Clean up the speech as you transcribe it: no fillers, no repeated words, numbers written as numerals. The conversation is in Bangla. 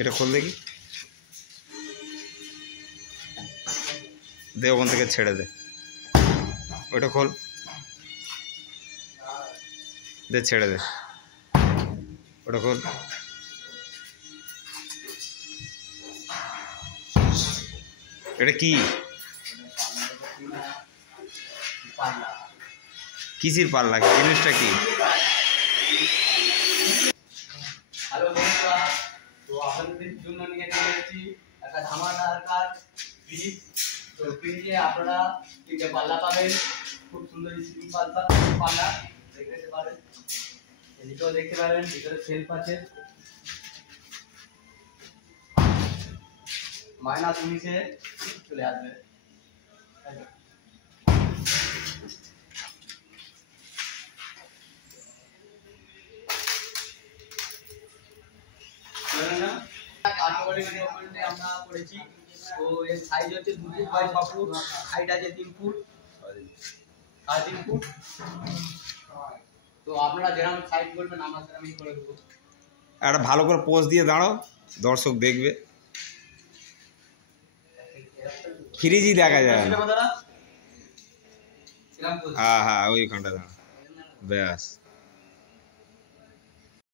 এটা খোল দেখি, দে ওখান থেকে ছেড়ে দে, ওটা খোল, দে ছেড়ে দে, ওটা খোল। এটা কি কিসির পাল্লা, জিনিসটা কি? হ্যালো বন্ধুরা, তো আপনাদের জন্য নিয়ে এসেছি একটা ধামাকাদার কাজ ফ্রিজ। তো ফ্রিজে আপনারা তিনটে পাল্লা পাবেন, খুব সুন্দর স্প্রিং পাল্লা দেখতে পারেন, এদিকেও দেখতে পারেন, ভিতরে সেলফ আছে, -19-এ চলে আসবে। আমরা করেছি, তো এর সাইজ হচ্ছে 2 ফুট বাই 6 ফুট, হাইট আছে 3 ফুট আর 3 ফুট। তো আপনারা যেরকম সাইজ করবেন আমরা সেরকমই করে দেবো। একটা ভালো করে পোজ দিয়ে দাঁড়াও, দর্শক দেখবে। ফ্রিজই দেখা যায় না। হ্যাঁ হ্যাঁ, ওইখানটা দাঁড়া, ব্যাস।